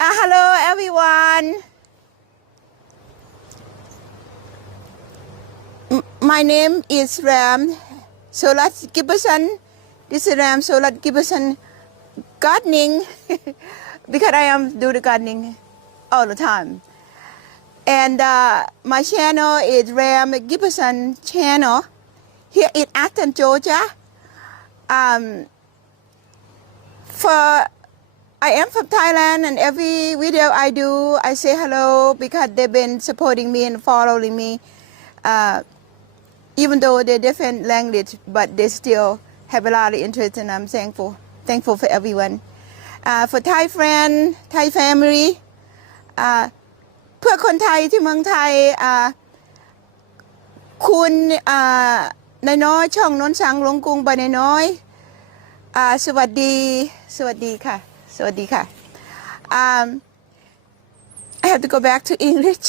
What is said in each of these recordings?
Hello everyone. My name is Ram Sorat Giberson. This is Ram Sorat Giberson gardening because I am do the gardening all the time. And my channel is Ram Giberson channel here in Athens, Georgia. For I am from Thailand, and every video I do, I say hello because they've been supporting me and following me. Even though they're different language, but they still have a lot of interest, and I'm thankful for everyone. For Thai friend, Thai family, เพื่อคนไทยที่เมืองไทยคุณนายน้อยช่องโน้นสังลงกรุงไปนายน้อยสวัสดีค่ะสวัสดีค่ะ I have to go back to English.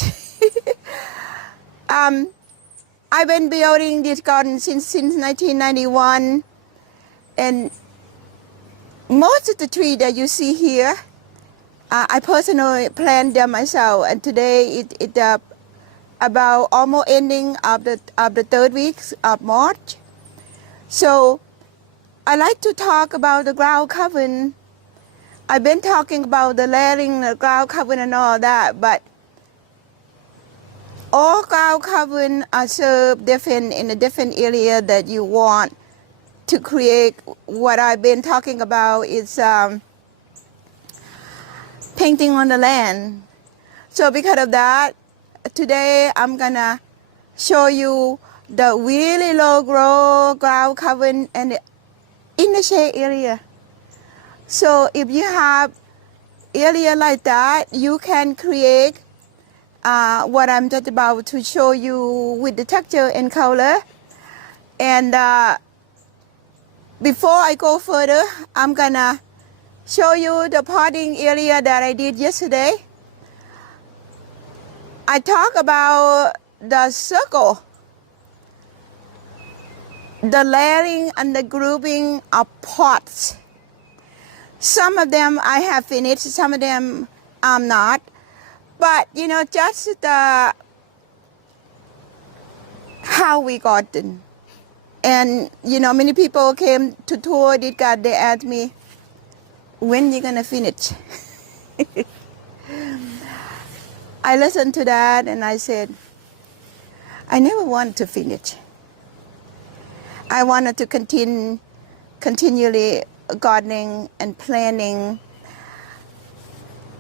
I've been building this garden since 1991, and most of the trees that you see here, I personally planted them myself, and today it about almost ending of the third week of March. So I like to talk about the ground covering. I've been talking about the layering, the ground covering and all that, but all ground covering are served different in a different area that you want to create. What I've been talking about is painting on the land. So because of that, today I'm gonna show you the really low ground covering and in the shade area. So if you have area like that, you can create what I'm just about to show you with the texture and color. And before I go further, I'm gonna show you the potting area that I did yesterday. I talk about the circle, the layering and the grouping of pots. Some of them I have finished, some of them I'm not. But, you know, just how we got them. And, you know, many people came to tour this garden. They asked me, when you going to finish? I listened to that and I said, I never wanted to finish. I wanted to continually gardening and planning,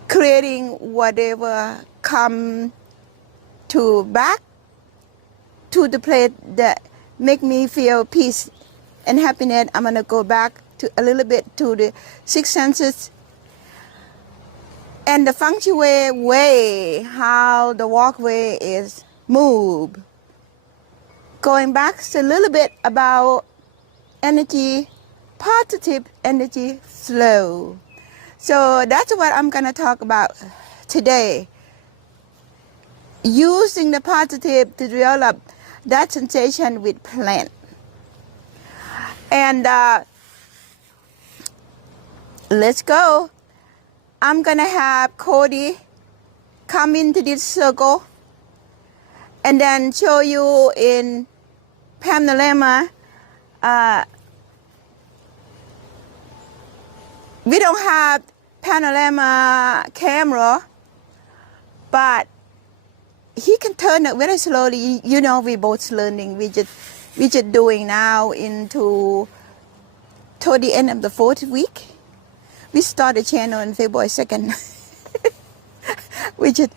creating whatever come to back to the place that make me feel peace and happiness. I'm gonna go back to a little bit to the six senses and the feng shui way, how the walkway is moved. Going back a little bit about energy, positive energy flow. So that's what I'm going to talk about today. Using the positive to develop that sensation with plant. And let's go. I'm going to have Cody come into this circle and then show you in panorama. We don't have panorama camera, but he can turn it very slowly. You know, we both learning. We just doing now toward the end of the fourth week. We started the channel on February 2nd. We just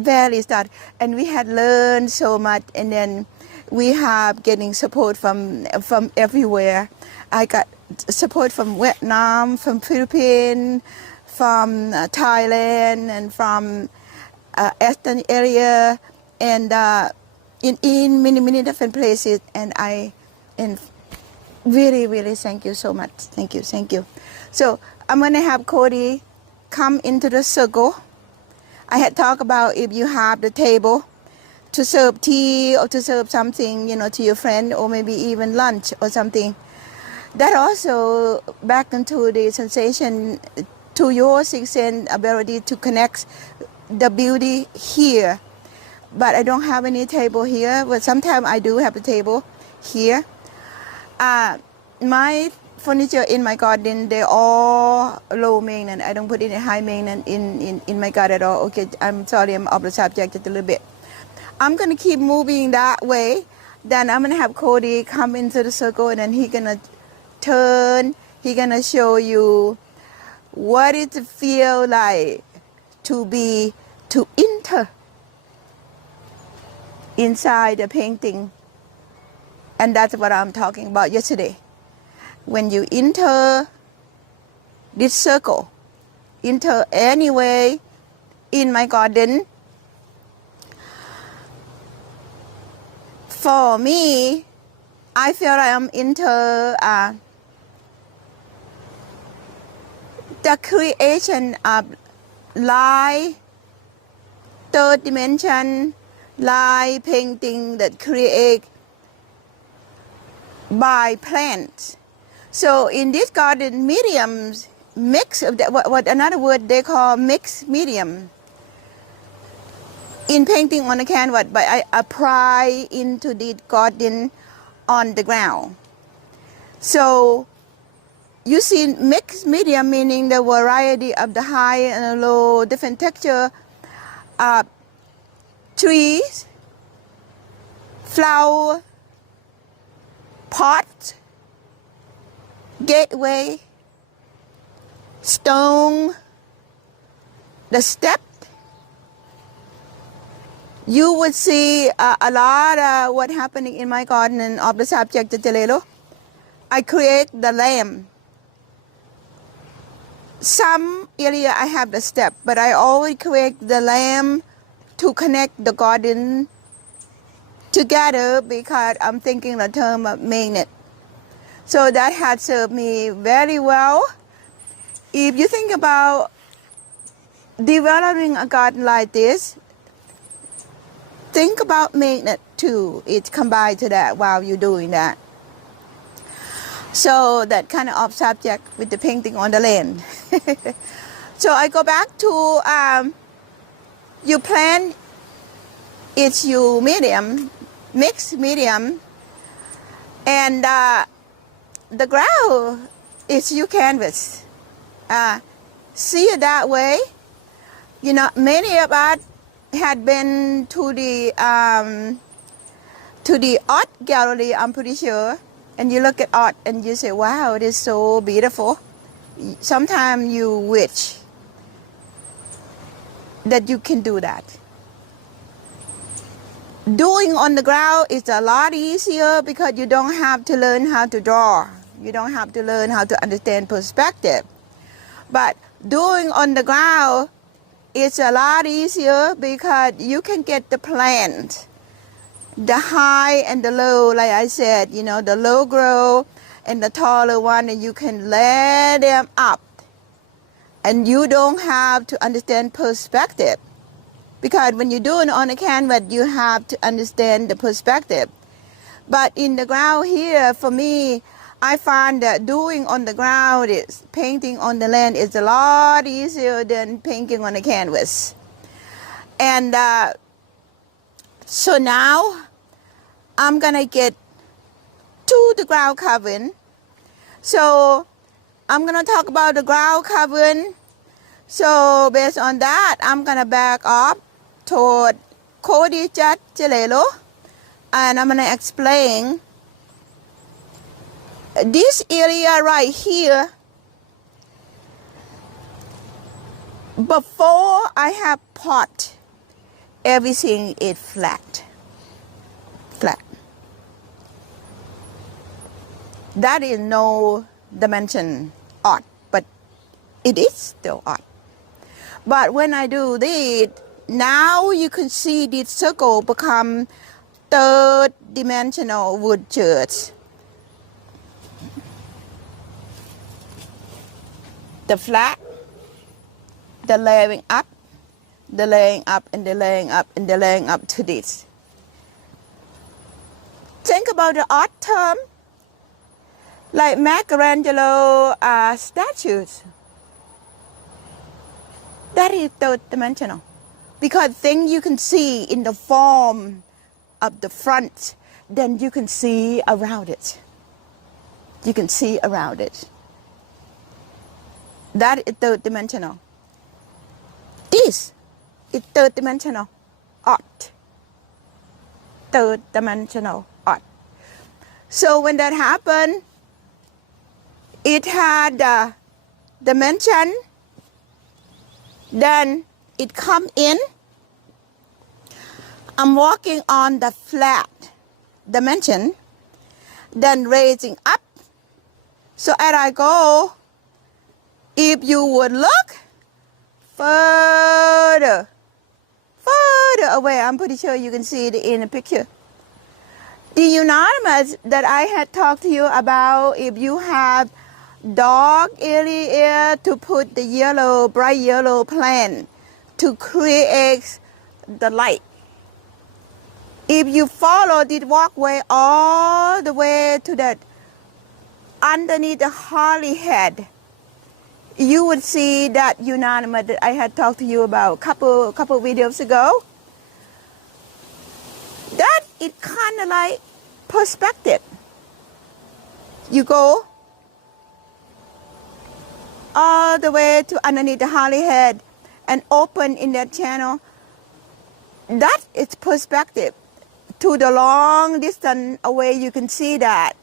barely started, and we had learned so much, and then we have getting support from everywhere. I got support from Vietnam, from Philippines, from Thailand, and from Eastern area, and in many different places. And really thank you so much. Thank you. So I'm gonna have Cody come into the circle. I had talked about if you have the table to serve tea or to serve something, you know, to your friend, or maybe even lunch or something. That also back into the sensation to your sixth sense ability to connect the beauty here. But I don't have any table here, but sometimes I do have a table here. My furniture in my garden, they're all low maintenance. I don't put any high maintenance in my garden at all. Okay, I'm sorry, I'm off the subject just a little bit. I'm going to keep moving that way. Then I'm going to have Cody come into the circle, and then he's going to turn. He's going to show you what it feel like to enter inside the painting. And that's what I'm talking about yesterday. When you enter this circle, enter anyway in my garden, for me, I feel like I'm into the creation of line, third dimension, line painting that create by plants. So in this garden, mediums, mix of that, what another word they call mixed medium. In painting on the canvas, but I apply into the garden on the ground. So you see mixed medium, meaning the variety of the high and the low, different texture of trees, flower, pot, gateway, stone, the step. You would see a lot of what happening in my garden and of the subject of Telelo. I create the lamb. Some area I have the step, but I always create the lamb to connect the garden together because I'm thinking the term of magnet. So that has served me very well. If you think about developing a garden like this, think about magnet too. It's combined to that while you're doing that. So that kind of off subject with the painting on the land. So I go back to you plant, it's your medium, mixed medium, and the ground is your canvas. See it that way. You know, many of us had been to the art gallery, I'm pretty sure, and you look at art and you say, wow, it is so beautiful. Sometimes you wish that you can do that. Doing on the ground is a lot easier because you don't have to learn how to draw. You don't have to learn how to understand perspective. But doing on the ground, it's a lot easier because you can get the plant, the high and the low, like I said, you know, the low grow and the taller one, and you can lay them up. And you don't have to understand perspective. Because when you're doing on a canvas, you have to understand the perspective. But in the ground here, for me, I find that doing on the ground, is painting on the land is a lot easier than painting on a canvas. And so now I'm gonna get to the ground covering. So I'm gonna talk about the ground covering. So based on that, I'm gonna back up toward Cody Chatchelelo, and I'm gonna explain this area right here. Before I have pot, everything is flat. That is no dimension art, but it is still art. But when I do this, now you can see this circle become third dimensional wood church. The flat, the layering up, the laying up, and the laying up, and the laying up to this. Think about the art term, like Michelangelo statues. That is third dimensional. Because things you can see in the form of the front, then you can see around it. You can see around it. That is third dimensional. This is third dimensional art. Third dimensional art. So when that happened, it had a dimension, then it come in. I'm walking on the flat dimension, then raising up. So as I go, if you would look further away, I'm pretty sure you can see it in the picture. The unanimous that I had talked to you about, if you have dark area to put the yellow, bright yellow plant to create the light. If you follow this walkway all the way to that underneath the holly head, you would see that unanimous that I had talked to you about a couple videos ago. That is kind of like perspective. You go all the way to underneath the holly head and open in that channel. That is perspective. To the long distance away, you can see that.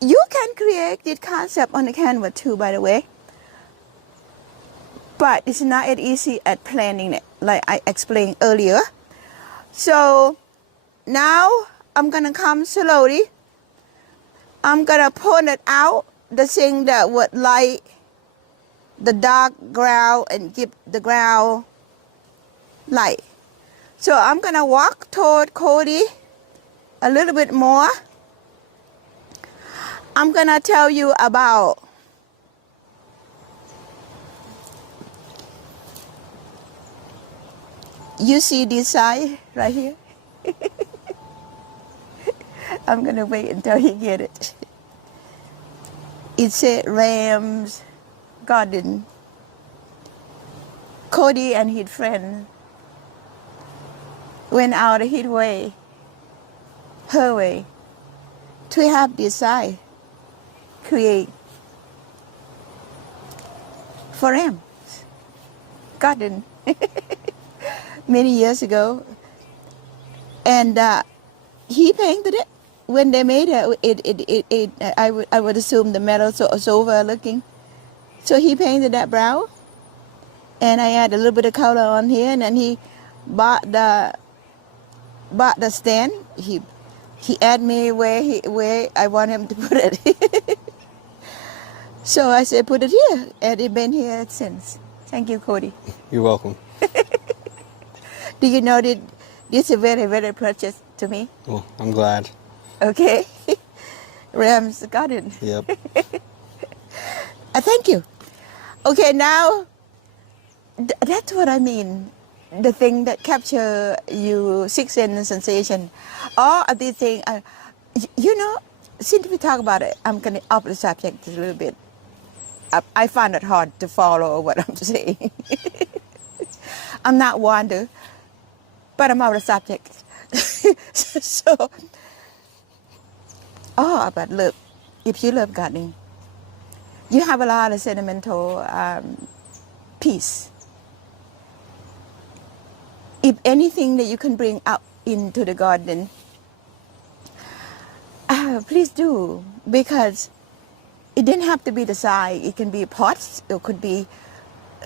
You can create this concept on the canvas too, by the way. But it's not as easy as planning it, like I explained earlier. So now I'm gonna come slowly. I'm gonna point it out, the thing that would light the dark ground and give the ground light. So I'm gonna walk toward Cody a little bit more. I'm gonna tell you about you see this side right here? I'm gonna wait until you get it. It said Ram's Garden. Cody and his friend went out of his way, her way, to have this side create for Ram's Garden many years ago. And he painted it. When they made it, I would assume the metal silver looking. So he painted that brow, and I add a little bit of color on here, and then he bought the stand. He asked me where I want him to put it. So I said, put it here, and it's been here since. Thank you, Cody. You're welcome. Do you know that this is very, very precious to me? Well, I'm glad. Okay. Ram's Garden. Yep. Thank you. Okay, now that's what I mean. The thing that capture you, six sense sensation. All of these things, you know, since we talk about it, I'm going to up the subject a little bit. I find it hard to follow what I'm saying. I'm not one but I'm out of subject. So, but look, if you love gardening, you have a lot of sentimental piece. If anything that you can bring up into the garden, please do, because it didn't have to be the size. It can be pots. It could be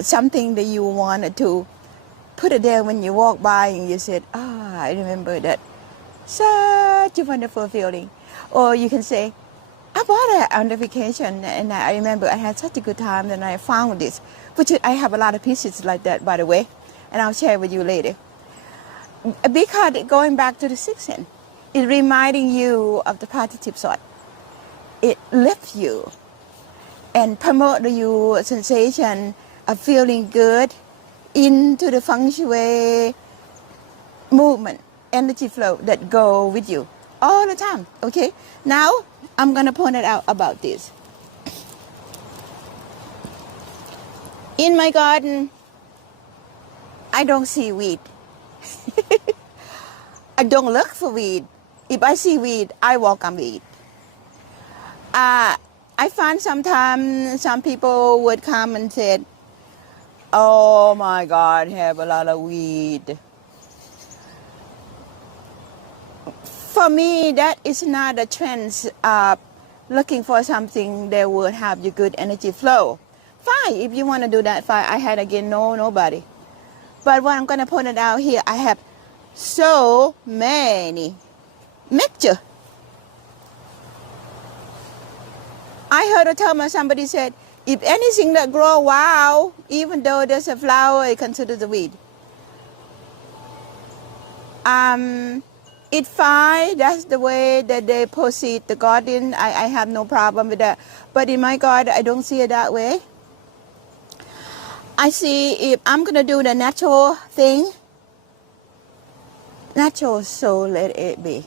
something that you wanted to put it there when you walk by and you said, I remember that. Such a wonderful feeling. Or you can say, I bought it on the vacation and I remember I had such a good time and I found this. Which I have a lot of pieces like that, by the way, and I'll share with you later. Because going back to the sixth sense, it reminding you of the positive thought. It lifts you and promote you a sensation of feeling good into the feng shui movement, energy flow that go with you all the time. Okay, now I'm gonna point it out about this. In my garden, I don't see weed. I don't look for weed. If I see weed, I walk on weed. I find sometimes some people would come and said, "Oh my God, have a lot of weed." For me, that is not a trend of looking for something that would have you good energy flow. Fine, if you want to do that, fine. I had again nobody. But what I'm going to point it out here, I have so many mixture. I heard a term somebody said, if anything that grow wild, even though there's a flower, it considered a weed. It's fine. That's the way that they proceed the garden. I have no problem with that. But in my garden, I don't see it that way. I see if I'm going to do the natural thing, natural, so let it be.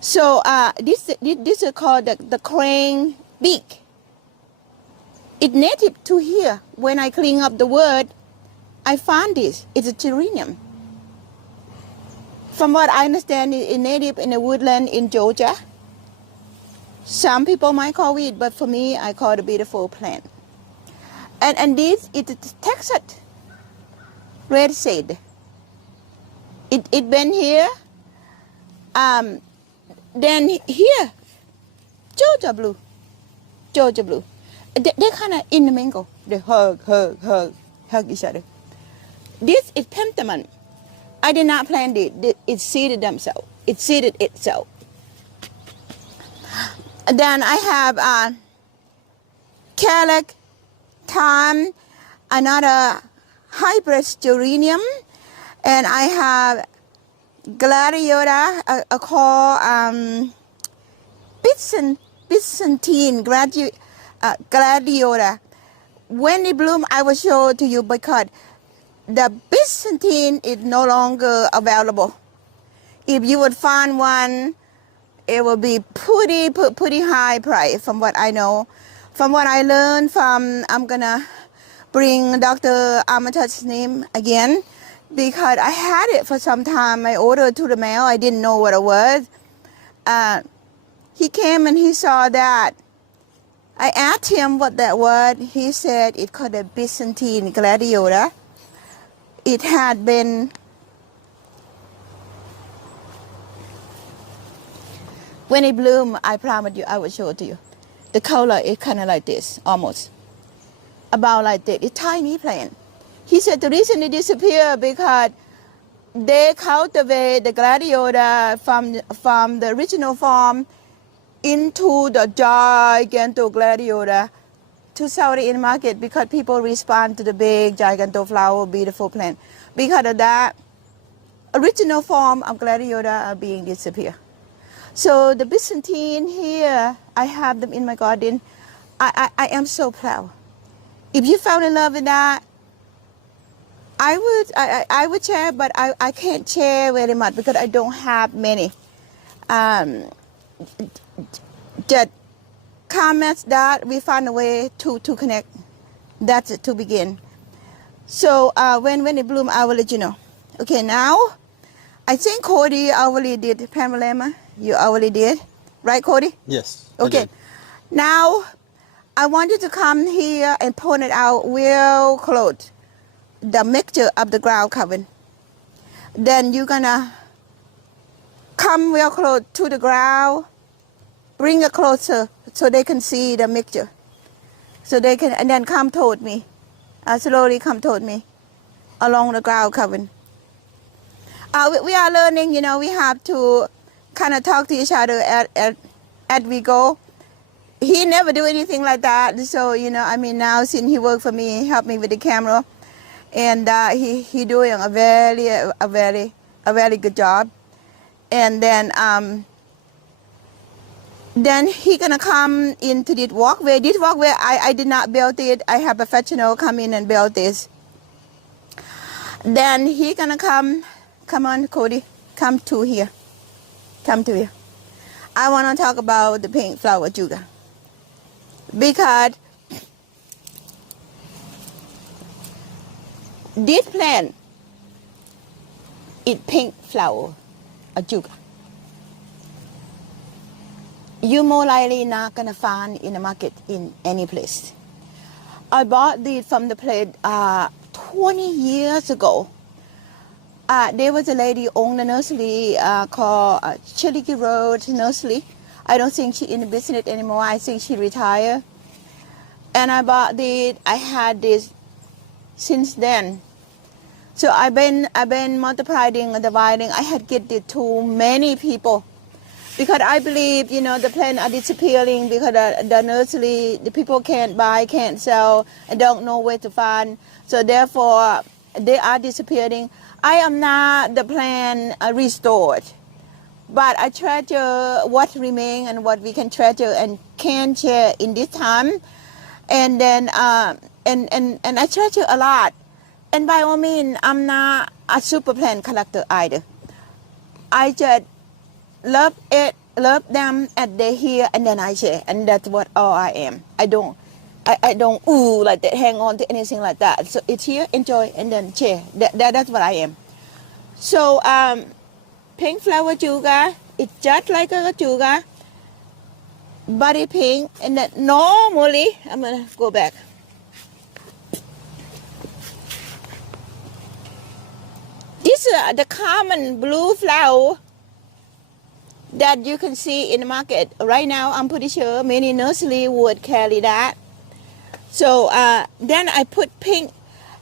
So this is called the crane beak. It's native to here. When I clean up the word, I found this. It's a geranium. From what I understand, it's native in the woodland in Georgia. Some people might call weed, but for me, I call it a beautiful plant. And this is Texas red seed. It been here. Then here, Georgia blue. They kind of intermingle. They hug each other. This is pentament. I did not plant it. It seeded themselves. It seeded itself. Then I have calic, thyme, another hybrid geranium, and I have gladiator, a call Byzantine gladiator. When it bloom, I will show it to you because the Byzantine is no longer available. If you would find one, it will be pretty high price from what I know. From what I learned from, I'm gonna bring Dr. Armitage's name again because I had it for some time. I ordered to the mail. I didn't know what it was. He came and he saw that. I asked him what that was. He said it called a Byzantine gladiator. It had been, when it bloomed, I promised you I would show it to you. The color is kind of like this, almost. About like this. It's tiny plant. He said the reason it disappeared because they cultivate the gladiator from the original farm into the gigantic gladiator to sell it in the market because people respond to the big gigantic flower, beautiful plant. Because of that, original form of gladiator are being disappeared. So the Byzantine here, I have them in my garden. I am so proud. If you fell in love with that, I would share, but I can't share very much because I don't have many. Just comments that we found a way to connect. That's it to begin. So when it bloom, I will let you know. Okay, now I think Cody already did panorama. You already did, right, Cody? Yes. Okay. Now I want you to come here and point it out real close. The mixture of the ground cover. Then you're gonna come real close to the ground. Bring it closer so they can see the mixture. So they can, and then come toward me. Slowly come toward me along the ground cover. We are learning, you know, we have to kind of talk to each other as we go. He never do anything like that. So, you know, I mean, now since he worked for me, he helped me with the camera. And he doing a very good job. And then he gonna come into this walkway. This walkway, I did not build it. I have a professional come in and build this. Then he gonna come on, Cody, come to here. Come to here. I wanna talk about the pink flower juga. Because this plant It pink flower, ajuga. You more likely not gonna find in the market in any place. I bought these from the place 20 years ago. There was a lady owned a nursery called Chaedy Road Nursery. I don't think she's in the business anymore. I think she retired. And I bought these. I had this since then. So I've been multiplying and dividing. I had get it to many people because I believe the plants are disappearing because the nursery, the people can't buy, can't sell, and don't know where to find. So therefore they are disappearing. I am not the plant restored, but I treasure what remains and what we can treasure and can share in this time. And then and I treasure a lot. And by all means, I'm not a super plant collector either. I just love it, love them, and they're here, and then I share, and that's what all I am. I don't like that, hang on to anything like that. So it's here, enjoy, and then share. That's what I am. So pink flower juga, it's just like a juga, body pink, and then normally I'm gonna go back. This is the common blue flower that you can see in the market right now. I'm pretty sure many nursery would carry that. So then I put pink.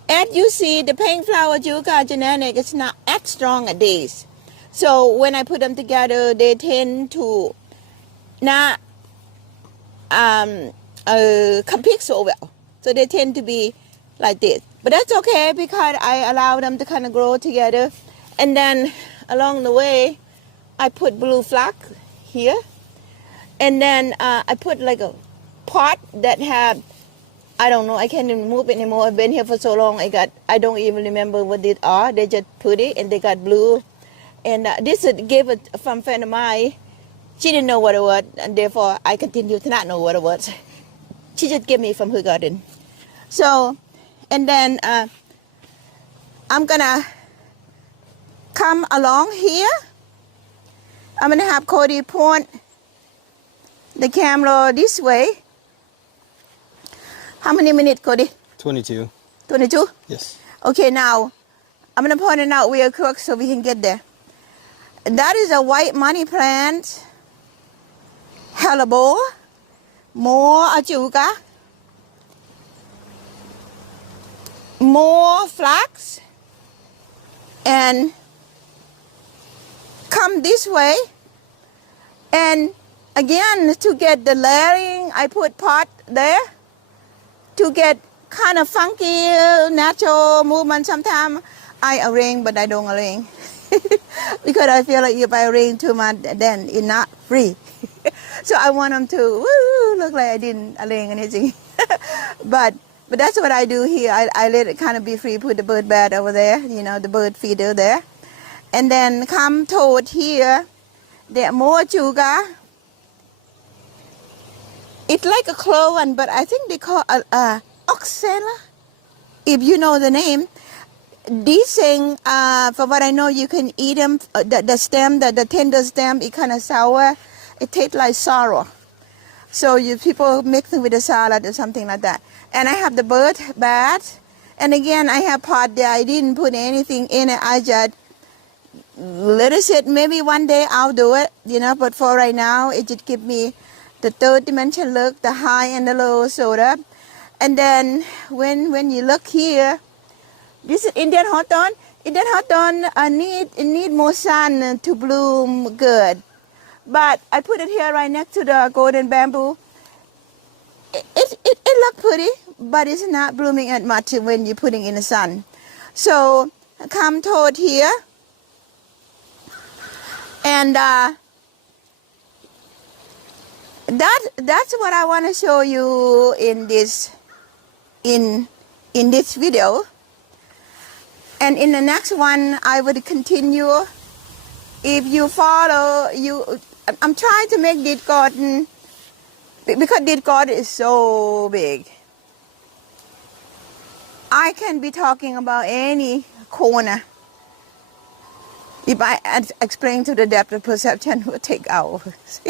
As you see, the pink flower juga genetic is not as strong as these. So when I put them together, they tend to not compete so well. So they tend to be like this. But that's okay because I allow them to kind of grow together. And then along the way, I put blue flag here. And then I put like a pot that had, I don't know, I can't even move it anymore. I've been here for so long, I don't even remember what they are. They just put it and they got blue. And this gave it from a friend of mine. She didn't know what it was, and therefore I continue to not know what it was. She just gave me from her garden. So, and then I'm gonna come along here. I'm gonna have Cody point the camera this way. How many minutes, Cody? 22. 22? Yes. Okay, now I'm gonna point it out real quick so we can get there. That is a white money plant. Hellebore, more ajuga, more flax, and come this way. And again, to get the layering, I put pot there to get kind of funky natural movement. Sometimes I arrange, but I don't arrange because I feel like if I arrange too much, then it's not free. So I want them to look like I didn't arrange anything. but that's what I do here. I let it kind of be free, put the bird bed over there, the bird feeder there. And then come toward here, there are more juga. It's like a cloven, but I think they call it oxella, if you know the name. These things, from what I know, you can eat them. The stem, the tender stem, it kind of sour. It tastes like sorrow. So people mix it with a salad or something like that. And I have the bird bath. And again, I have pot there. I didn't put anything in it. I just let it sit. Maybe one day I'll do it, But for right now, it just gives me the third dimension look, the high and the low sort of. And then when you look here, this is Indian hawthorn. Indian hawthorn need more sun to bloom good. But I put it here right next to the golden bamboo. It looks pretty, but it's not blooming as much when you're putting in the sun. So come toward here. And that's what I want to show you in this video. And in the next one, I would continue. If you follow, I'm trying to make this garden, because this garden is so big. I can be talking about any corner If I explain to the depth of perception, will take hours.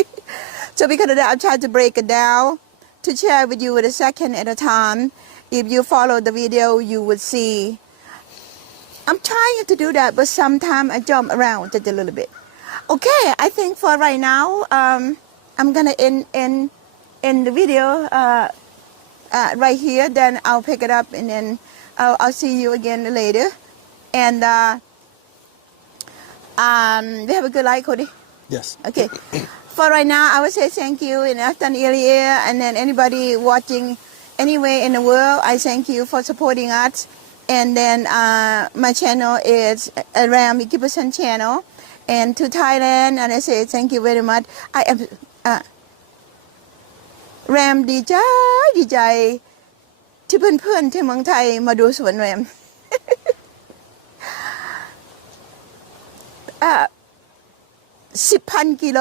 So because of that, I'm trying to break it down to share with you with a second at a time. If you follow the video, you would see. I'm trying to do that, but sometimes I jump around just a little bit. Okay, I think for right now, I'm gonna end the video right here. Then I'll pick it up, and then I'll see you again later. And we have a good night, Cody. Yes. Okay. For right now, I would say thank you, and I've done earlier, and then anybody watching anywhere in the world, I thank you for supporting us. And then my channel is Sorat Giberson channel, and to Thailand, and I say thank you very much. I am Ram ดีใจที่เพื่อนๆที่เมืองไทยมาดูสวนแรม 10,000 กิโล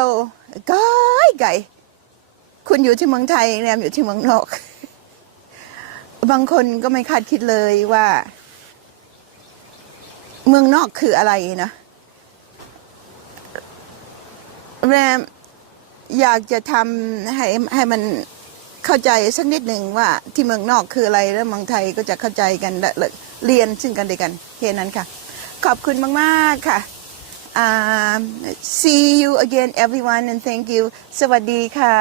ไกลคุณอยู่ที่เมืองไทยแรมอยู่ที่เมืองนอก บางคนก็ไม่คาดคิดเลยว่าเมืองนอกคืออะไรนะแรมอยากจะทำให้มันเข้าใจสักนิดหนึ่งว่าที่เมืองนอกคืออะไรแล้วเมืองไทยก็จะเข้าใจกันและเรียนซึ่งกันและกันแค่นั้นค่ะขอบคุณมากๆค่ะsee you again everyone and thank you สวัสดีค่ะ